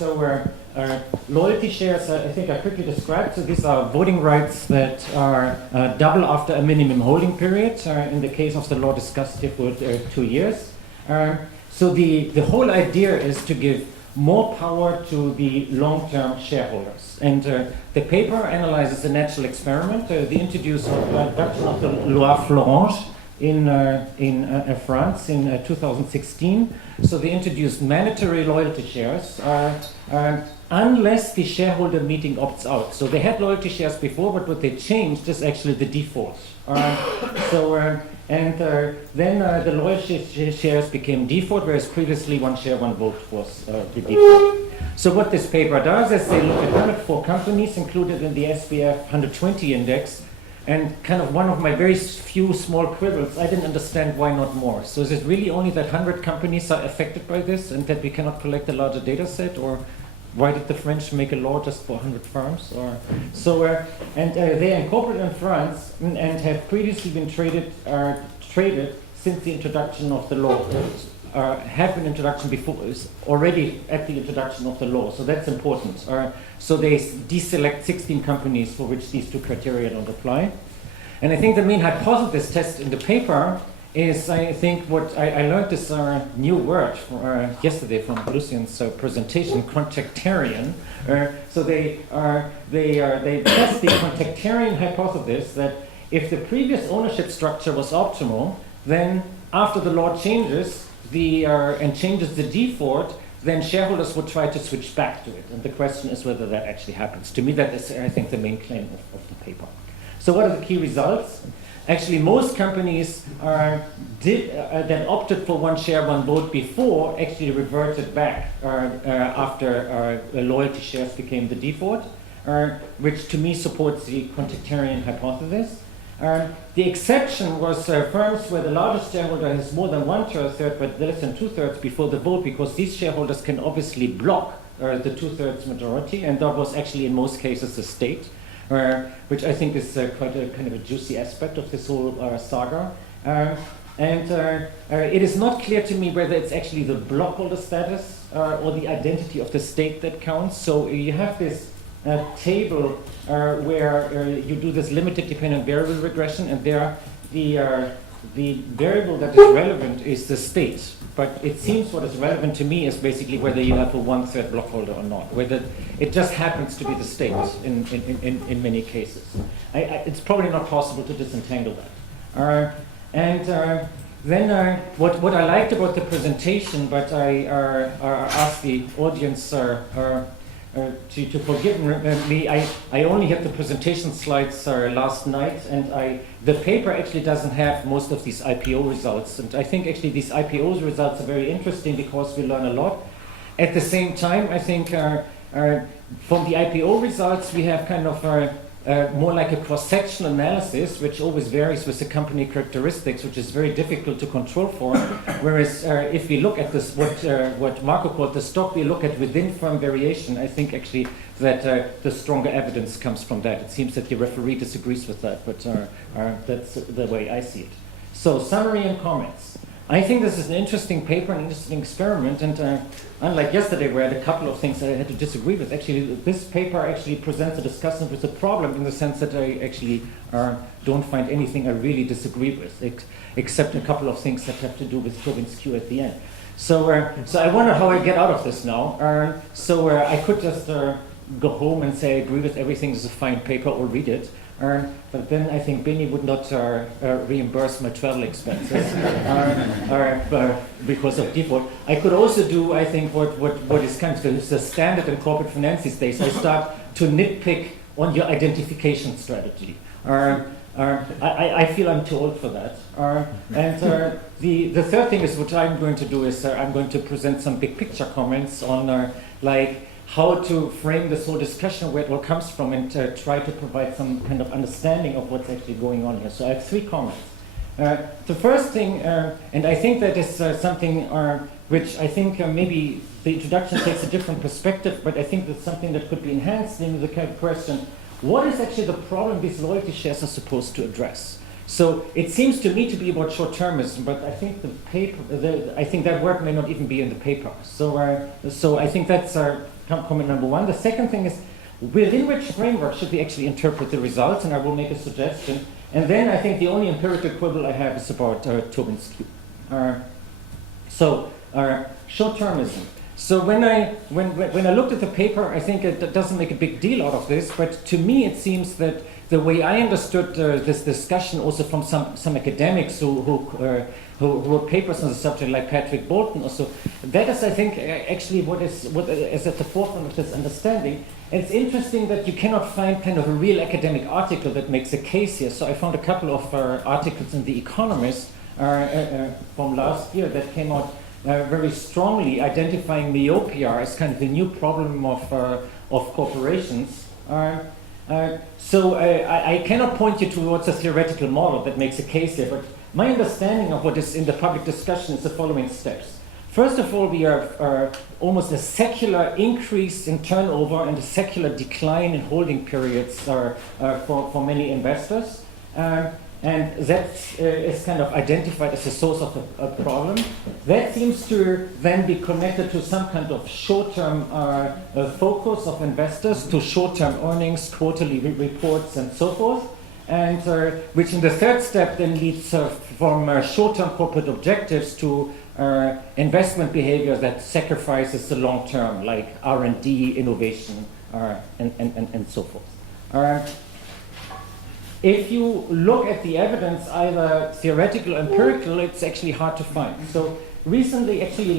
Loyalty shares, I think I quickly described. So these are voting rights that are double after a minimum holding period. In the case of the law discussed, it would 2 years. So the whole idea is to give more power to the long-term shareholders. And the paper analyzes a natural experiment. They introduced adoption of the Loi Florange in France in 2016. So they introduced mandatory loyalty shares unless the shareholder meeting opts out. So they had loyalty shares before, but what they changed is actually the default. Then the loyalty shares became default, whereas previously one share, one vote was the default. So what this paper does is they look at 104 companies included in the SBF 120 index, and kind of one of my very few small quibbles, I didn't understand why not more. So is it really only that 100 companies are affected by this and that we cannot collect a larger data set, or why did the French make a law just for 100 firms? They are incorporated in France and have previously been traded since the introduction of the law. Have been introduction before, already at the introduction of the law, so that's important. So they deselect 16 companies for which these two criteria don't apply. And I think the main hypothesis test in the paper is, I think, what I learned this new word yesterday from Lucian's presentation, contactarian. So they test the contactarian hypothesis that if the previous ownership structure was optimal, then after the law changes and changes the default, then shareholders would try to switch back to it. And the question is whether that actually happens. To me, that is, I think, the main claim of the paper. So what are the key results? Actually, most companies that opted for one share, one vote before actually reverted back after loyalty shares became the default, which to me supports the contactarian hypothesis. The exception was firms where the largest shareholder has more than 1/3, but less than 2/3 before the vote, because these shareholders can obviously block the 2/3 majority, and that was actually in most cases the state, which I think is quite a kind of a juicy aspect of this whole saga. It is not clear to me whether it's actually the blockholder status or the identity of the state that counts. So you have this table where you do this limited dependent variable regression, and there the variable that is relevant is the state. But it seems what is relevant to me is basically whether you have a 1/3 blockholder or not, whether it just happens to be the state in many cases. It's probably not possible to disentangle that. Then what I liked about the presentation, but I asked the audience to forgive me, I only had the presentation slides last night, and the paper actually doesn't have most of these IPO results. And I think actually these IPO results are very interesting because we learn a lot. At the same time, I think from the IPO results we have kind of more like a cross-section analysis, which always varies with the company characteristics, which is very difficult to control for. Whereas if we look at this, what Marco called the stock, we look at within firm variation. I think actually that the stronger evidence comes from that. It seems that the referee disagrees with that, but that's the way I see it. So summary and comments. I think this is an interesting paper, an interesting experiment, and unlike yesterday where I had a couple of things that I had to disagree with, actually this paper actually presents a discussant with a problem in the sense that I actually don't find anything I really disagree with, except a couple of things that have to do with Tobin's Q at the end. So I wonder how I get out of this now. I could just go home and say I agree with everything, this is a fine paper, or read it. But then I think Benny would not reimburse my travel expenses because of default. I could also do, I think, what is kind of the standard in corporate finance these days. I start to nitpick on your identification strategy. I feel I'm too old for that. The third thing is what I'm going to do is I'm going to present some big picture comments on how to frame this whole discussion, where it all comes from, and try to provide some kind of understanding of what's actually going on here. So I have 3 comments. The first thing, and I think that is something which I think maybe the introduction takes a different perspective, but I think that's something that could be enhanced in the kind of question, what is actually the problem these loyalty shares are supposed to address? So it seems to me to be about short-termism, but I think I think that word may not even be in the paper. So I think that's comment number one. The second thing is, within which framework should we actually interpret the results? And I will make a suggestion. And then I think the only empirical quibble I have is about Tobin's cube. Short-termism. So when I looked at the paper, I think it doesn't make a big deal out of this, but to me it seems that the way I understood this discussion, also from some academics who wrote papers on the subject, like Patrick Bolton, also, that is, I think, actually what is at the forefront of this understanding. And it's interesting that you cannot find kind of a real academic article that makes a case here. So I found a couple of articles in The Economist from last year that came out very strongly identifying myopia as kind of the new problem of corporations. So I cannot point you towards a theoretical model that makes a case here, but my understanding of what is in the public discussion is the following steps. First of all, we are almost a secular increase in turnover and a secular decline in holding periods for many investors. And that is kind of identified as a source of a problem. That seems to then be connected to some kind of short-term focus of investors, to short-term earnings, quarterly reports, and so forth. And which in the third step then leads from short-term corporate objectives to investment behavior that sacrifices the long term, like R&D, innovation, and so forth. If you look at the evidence, either theoretical or empirical, it's actually hard to find. So recently, actually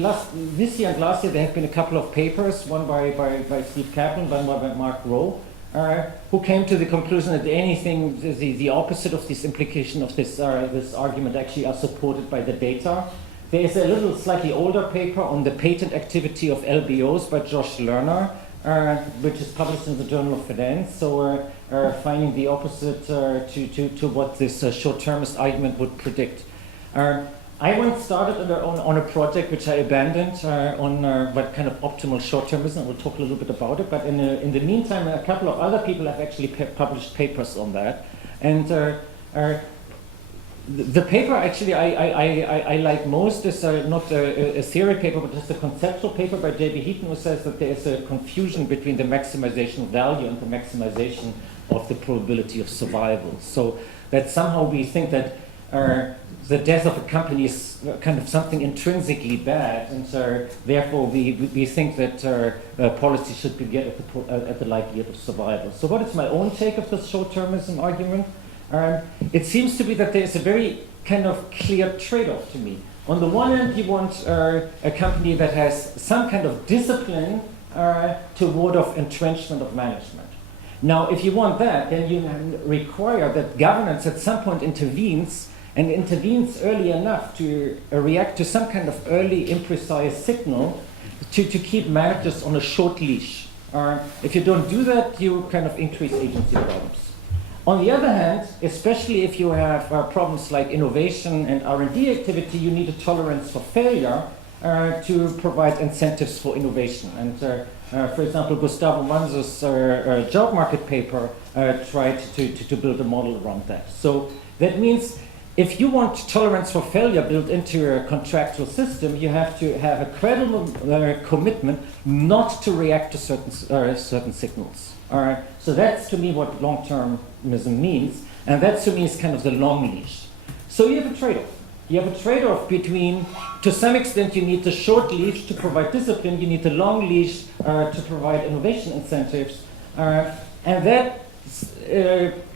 this year and last year, there have been a couple of papers, one by Steve Kaplan, one by Mark Rowe, who came to the conclusion that anything, the opposite of this implication of this argument actually are supported by the data. There is a little slightly older paper on the patent activity of LBOs by Josh Lerner, which is published in the Journal of Finance. So finding the opposite to what this short-termist argument would predict. I once started on a project which I abandoned on what kind of optimal short-termism. We'll talk a little bit about it. But in the meantime, a couple of other people have actually published papers on that. And the paper actually I like most is not a theory paper, but just a conceptual paper by J.B. Heaton, who says that there is a confusion between the maximization of value and the maximization of the probability of survival. So that somehow we think that the death of a company is kind of something intrinsically bad, and therefore we think that policy should be at the likelihood of survival. So what is my own take of the short-termism argument? It seems to be that there is a very kind of clear trade-off to me. On the one hand, you want a company that has some kind of discipline to ward off entrenchment of management. Now, if you want that, then you require that governance at some point intervenes, and intervenes early enough to react to some kind of early imprecise signal to keep managers on a short leash. If you don't do that, you kind of increase agency problems. On the other hand, especially if you have problems like innovation and R&D activity, you need a tolerance for failure to provide incentives for innovation. And for example, Gustavo Manzo's job market paper tried to build a model around that. So that means if you want tolerance for failure built into a contractual system, you have to have a credible commitment not to react to certain signals. So that's to me what long-termism means, and that to me is kind of the long leash. So you have a trade-off. You have a trade-off between, to some extent, you need the short leash to provide discipline, you need the long leash to provide innovation incentives, and that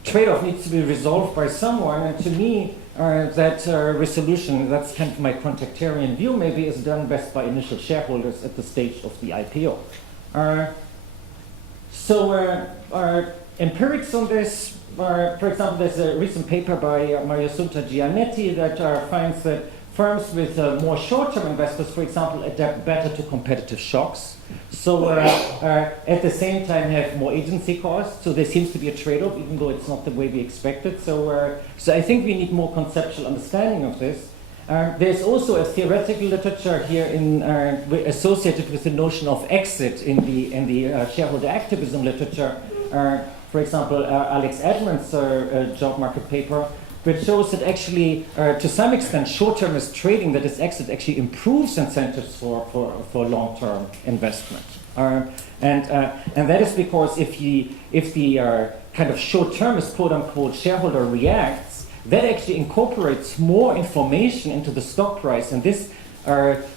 trade-off needs to be resolved by someone, and to me, that resolution, that's kind of my contractarian view maybe, is done best by initial shareholders at the stage of the IPO. So empirics on this, for example, there's a recent paper by Mariassunta Giannetti that finds that firms with more short-term investors, for example, adapt better to competitive shocks. So at the same time have more agency costs. So there seems to be a trade-off, even though it's not the way we expected. So I think we need more conceptual understanding of this. There's also a theoretical literature here associated with the notion of exit in the shareholder activism literature. For example, Alex Edmonds' job market paper, which shows that actually, to some extent, short-termist trading, that is exit, actually improves incentives for long-term investment. And that is because if the kind of short-termist, quote-unquote, shareholder reacts, that actually incorporates more information into the stock price, and this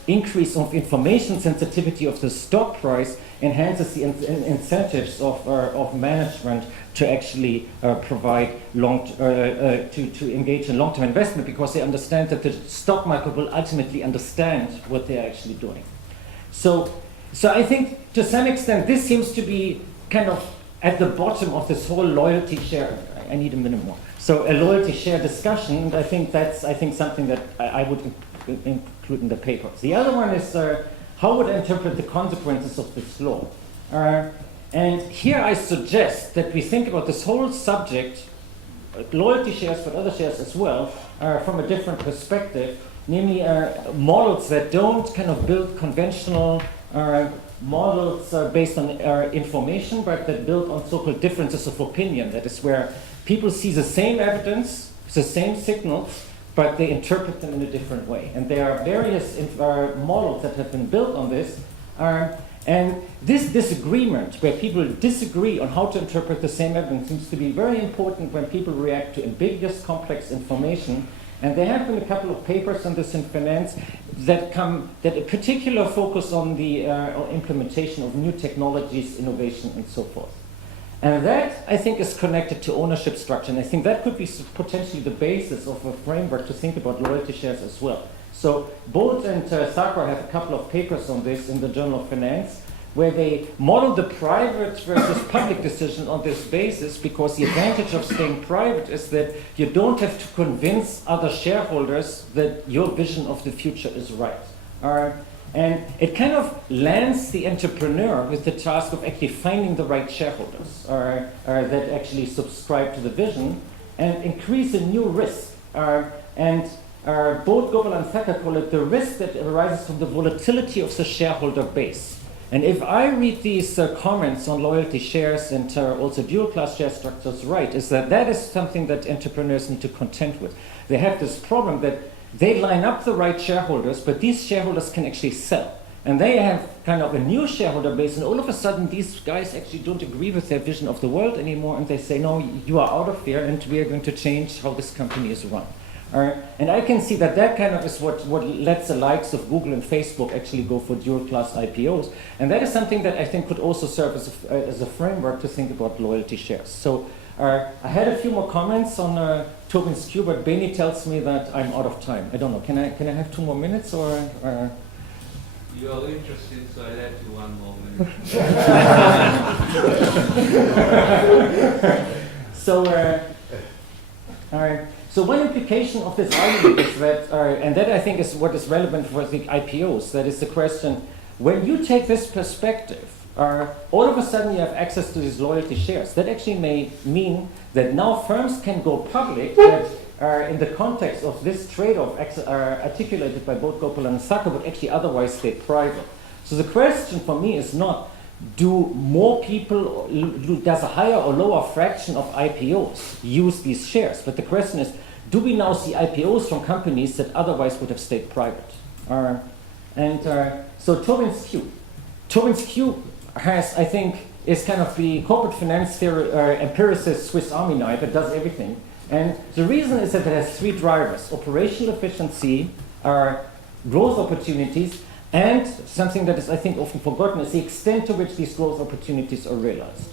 increase of information sensitivity of the stock price enhances the incentives of management to actually provide to engage in long-term investment, because they understand that the stock market will ultimately understand what they're actually doing. So I think to some extent this seems to be kind of at the bottom of this whole loyalty share. I need a minute more. So a loyalty share discussion, and I think that's something that I would include in the paper. The other one is how would I interpret the consequences of this law? And here I suggest that we think about this whole subject, loyalty shares, but other shares as well, from a different perspective, namely models that don't kind of build conventional models based on information, but that build on so-called differences of opinion. That is where people see the same evidence, the same signals, but they interpret them in a different way. And there are various models that have been built on this. And this disagreement, where people disagree on how to interpret the same evidence, seems to be very important when people react to ambiguous, complex information. And there have been a couple of papers on this in finance that a particular focus on the implementation of new technologies, innovation, and so forth. And that, I think, is connected to ownership structure. And I think that could be potentially the basis of a framework to think about loyalty shares as well. So Bolt and Thakur have a couple of papers on this in the Journal of Finance, where they model the private versus public decision on this basis, because the advantage of staying private is that you don't have to convince other shareholders that your vision of the future is right. And it kind of lands the entrepreneur with the task of actually finding the right shareholders that actually subscribe to the vision and increase a new risk. And both Gopal and Thakur call it the risk that arises from the volatility of the shareholder base. And if I read these comments on loyalty shares and also dual class share structures right, is that is something that entrepreneurs need to contend with. They have this problem that they line up the right shareholders, but these shareholders can actually sell. And they have kind of a new shareholder base, and all of a sudden these guys actually don't agree with their vision of the world anymore, and they say, no, you are out of here, and we are going to change how this company is run. And I can see that kind of is what lets the likes of Google and Facebook actually go for dual-class IPOs. And that is something that I think could also serve as a framework to think about loyalty shares. So I had a few more comments on Tobin's Q, but Benny tells me that I'm out of time. I don't know. Can I have 2 more minutes or? You are interested, so I let you 1 more minute. So one implication of this argument is that, and that I think is what is relevant for the IPOs, that is the question, when you take this perspective, all of a sudden you have access to these loyalty shares. That actually may mean that now firms can go public that in the context of this trade-off articulated by both Gopal and Thakur would actually otherwise stay private. So the question for me is not, do more people, does a higher or lower fraction of IPOs use these shares? But the question is, do we now see IPOs from companies that otherwise would have stayed private? So Tobin's Q. Tobin's Q has, I think, is kind of the corporate finance theory, empiricist Swiss Army knife. It does everything. And the reason is that it has 3 drivers: operational efficiency, growth opportunities, and something that is, I think, often forgotten is the extent to which these growth opportunities are realized.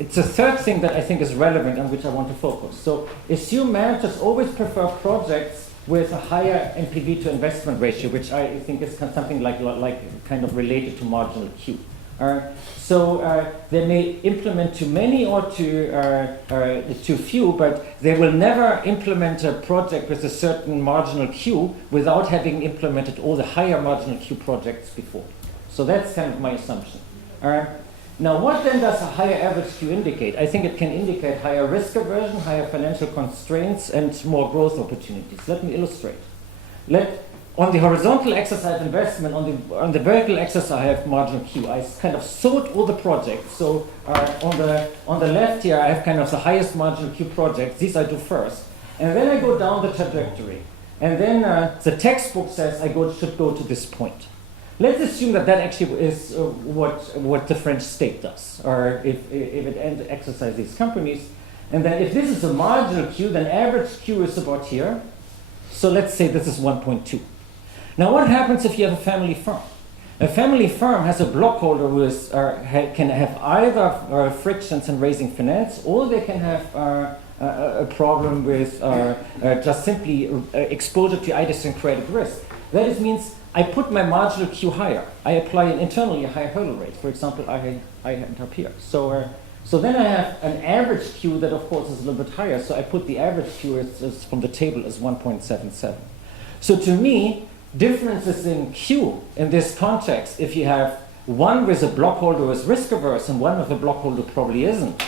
It's a third thing that I think is relevant and which I want to focus. So assume managers always prefer projects with a higher NPV to investment ratio, which I think is something like kind of related to marginal Q. They may implement too many or too few, but they will never implement a project with a certain marginal Q without having implemented all the higher marginal Q projects before. So that's kind of my assumption. Now, what then does a higher average Q indicate? I think it can indicate higher risk aversion, higher financial constraints, and more growth opportunities. Let me illustrate. On the horizontal axis I have investment, on the vertical axis I have marginal Q. I kind of sort all the projects. So on the left here I have kind of the highest marginal Q projects. These I do first. And then I go down the trajectory. And then the textbook says I should go to this point. let's assume that that actually is what the French state does, or if it exercises these companies. And then if this is a marginal Q, then average Q is about here. So let's say this is 1.2. Now what happens if you have a family firm? A family firm has a blockholder who is, can have either frictions in raising finance, or they can have a problem with just simply exposure to idiosyncratic risk. That means I put my marginal Q higher. I apply an internally a higher hurdle rate. For example, I end up here. So then I have an average Q that of course is a little bit higher. So I put the average Q is from the table as 1.77. So to me, differences in Q in this context, if you have one with a blockholder who is risk averse and one with a blockholder probably isn't,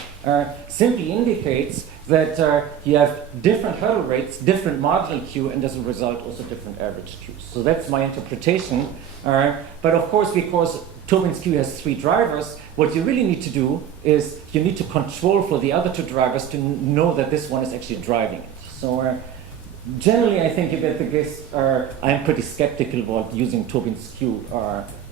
simply indicates that you have different hurdle rates, different marginal Q, and as a result also different average Qs. So that's my interpretation. But of course, because Tobin's Q has 3 drivers, what you really need to do is you need to control for the other 2 drivers to know that this one is actually driving it. So generally, I think you get the case. I'm pretty skeptical about using Tobin's Q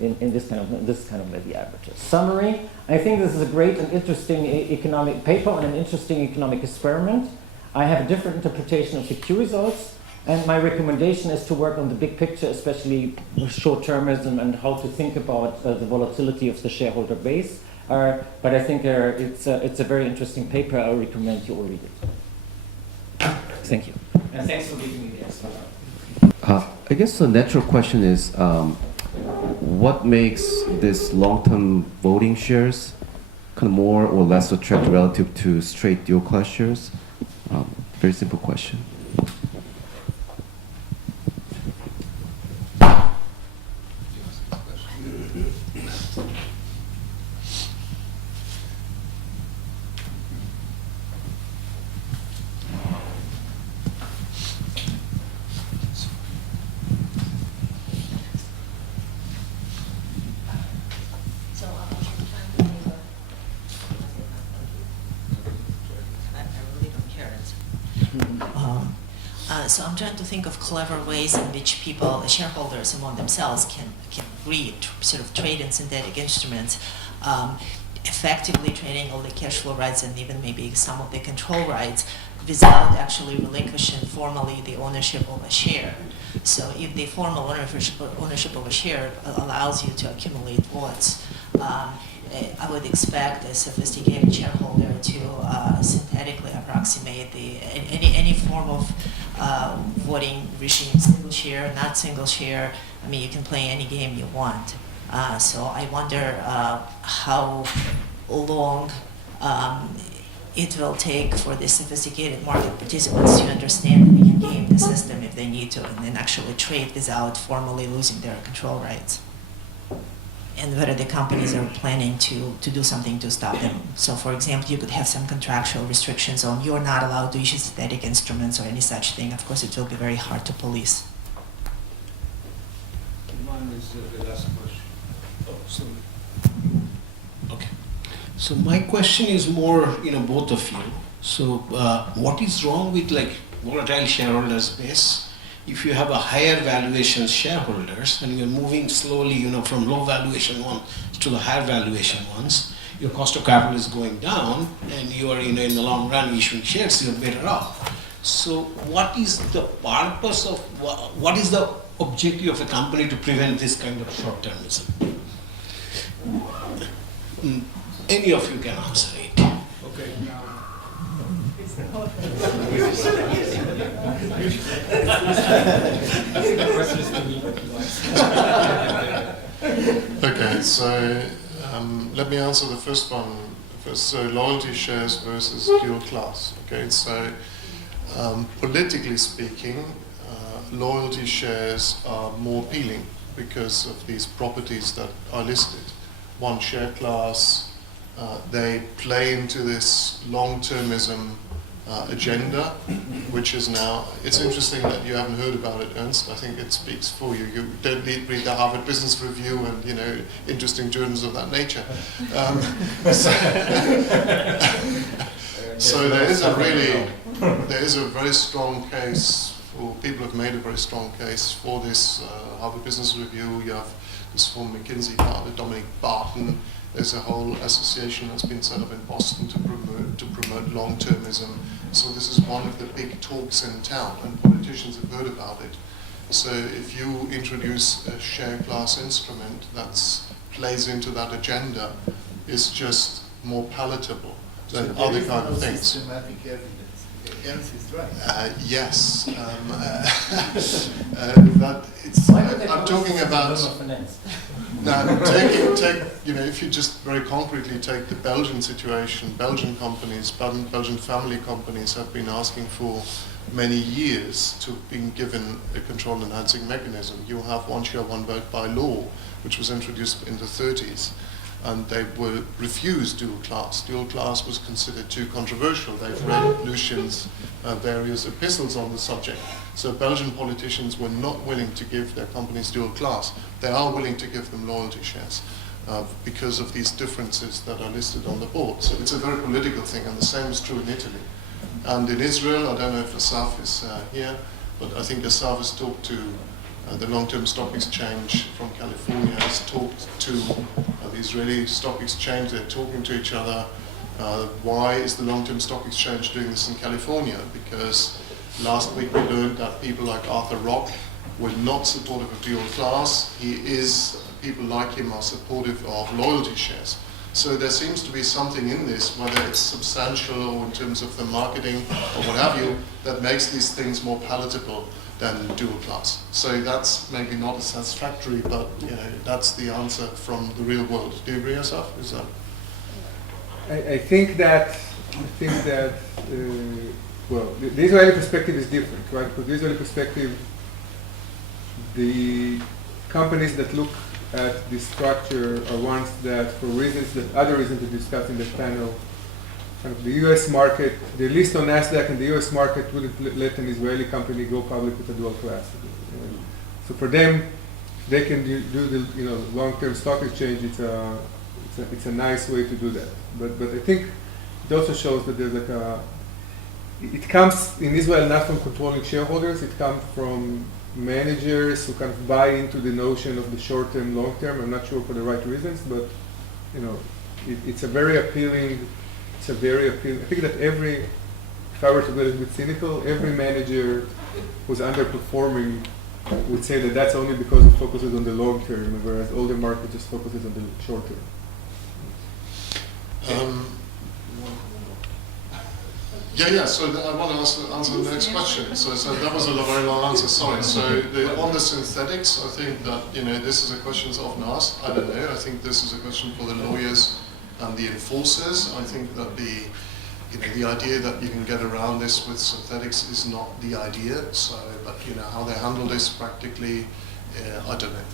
in this kind of the averages. Summary: I think this is a great and interesting economic paper and an interesting economic experiment. I have a different interpretation of the Q results, and my recommendation is to work on the big picture, especially short-termism and how to think about the volatility of the shareholder base. But I think it's a very interesting paper. I recommend you all read it. Thank you. And thanks for giving me the extra. I guess the natural question is, what makes this long-term voting shares kind of more or less attractive relative to straight dual-class shares? Very simple question. So I'm trying to think of clever ways in which people, shareholders among themselves, can agree to sort of trade in synthetic instruments, effectively trading all the cash flow rights and even maybe some of the control rights without actually relinquishing formally the ownership of a share. So if the formal ownership of a share allows you to accumulate votes, I would expect a sophisticated shareholder to synthetically approximate any form of voting regime, single share, not single share. I mean, you can play any game you want. So I wonder how long it will take for the sophisticated market participants to understand that they can game the system if they need to, and then actually trade without formally losing their control rights. And whether the companies are planning to do something to stop them. So for example, you could have some contractual restrictions on you're not allowed to issue synthetic instruments or any such thing. Of course, it will be very hard to police. Mine is the last question. Oh, sorry. Okay. So my question is more, both of you. So what is wrong with like volatile shareholders base? If you have a higher valuation shareholders and you're moving slowly, from low valuation ones to the higher valuation ones, your cost of capital is going down, and you are, in the long run issuing shares, you're better off. So, what is the purpose of what is the objective of a company to prevent this kind of short-termism? Any of you can answer it. Okay, now. Okay, so let me answer the first one first. So loyalty shares versus dual class. Okay, so politically speaking, loyalty shares are more appealing because of these properties that are listed. One share class, they play into this long-termism agenda, which is now, it's interesting that you haven't heard about it, Ernst. I think it speaks for you. You don't need to read the Harvard Business Review and, interesting journals of that nature. So there is a very strong case for people have made a very strong case for this. Harvard Business Review, you have this from McKinsey partner, Dominic Barton. There's a whole association that's been set up in Boston to promote long-termism. So this is one of the big talks in town, and politicians have heard about it. So if you introduce a share class instrument that plays into that agenda, it's just more palatable than other kind of things. Systematic evidence. Ernst is right. Yes, that it's. I'm talking about. Now, if you just very concretely take the Belgian situation, Belgian companies, Belgian family companies have been asking for many years to be given a control enhancing mechanism. You have one share, one vote by law, which was introduced in the 30s, and they were refused dual class. Dual class was considered too controversial. They've read Lucian's various epistles on the subject. So Belgian politicians were not willing to give their companies dual class. They are willing to give them loyalty shares because of these differences that are listed on the board. So it's a very political thing, and the same is true in Italy. And in Israel, I don't know if Asaf is here, but I think Asaf has talked to the long-term stock exchange from California, has talked to the Israeli stock exchange. They're talking to each other. Why is the long-term stock exchange doing this in California? Because last week we learned that people like Arthur Rock were not supportive of dual class. People like him are supportive of loyalty shares. So there seems to be something in this, whether it's substantial or in terms of the marketing or what have you, that makes these things more palatable than dual class. So that's maybe not as satisfactory, but that's the answer from the real world. Do you agree, Asaf? Is that? I think that well, the Israeli perspective is different, right? Because the Israeli perspective, the companies that look at this structure are ones that, for other reasons we discussed in the panel, kind of the U.S. market, they list on NASDAQ, and the U.S. market wouldn't let an Israeli company go public with a dual class. So for them, they can do the long-term stock exchange. It's a nice way to do that. But I think it also shows that there's it comes in Israel not from controlling shareholders. It comes from managers who kind of buy into the notion of the short-term, long-term. I'm not sure for the right reasons, but it's a very appealing. I think that if I were to be a little bit cynical, every manager who's underperforming would say that that's only because it focuses on the long term, whereas all the market just focuses on the short term. So I want to answer the next question. So that was a very long answer, sorry. So on the synthetics, I think that, this is a question that's often asked. I don't know. I think this is a question for the lawyers and the enforcers. I think that the idea that you can get around this with synthetics is not the idea. So, but how they handle this practically, I don't know.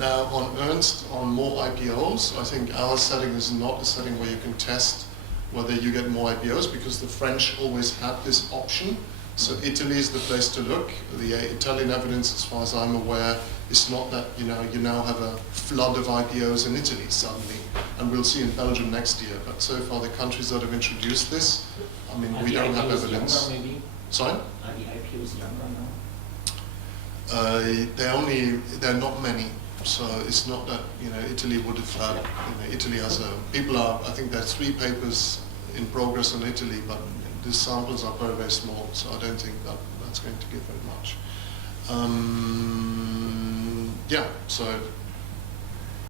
Now on Ernst, on more IPOs, I think our setting is not a setting where you can test whether you get more IPOs, because the French always had this option. So Italy is the place to look. The Italian evidence, as far as I'm aware, is not that you now have a flood of IPOs in Italy suddenly, and we'll see in Belgium next year. But so far, the countries that have introduced this, we don't have evidence. Maybe? Sorry? Are the IPOs younger now? They're not many. So it's not that Italy would have had. Italy has I think there are 3 papers in progress in Italy, but the samples are very, very small. So I don't think that's going to give very much. So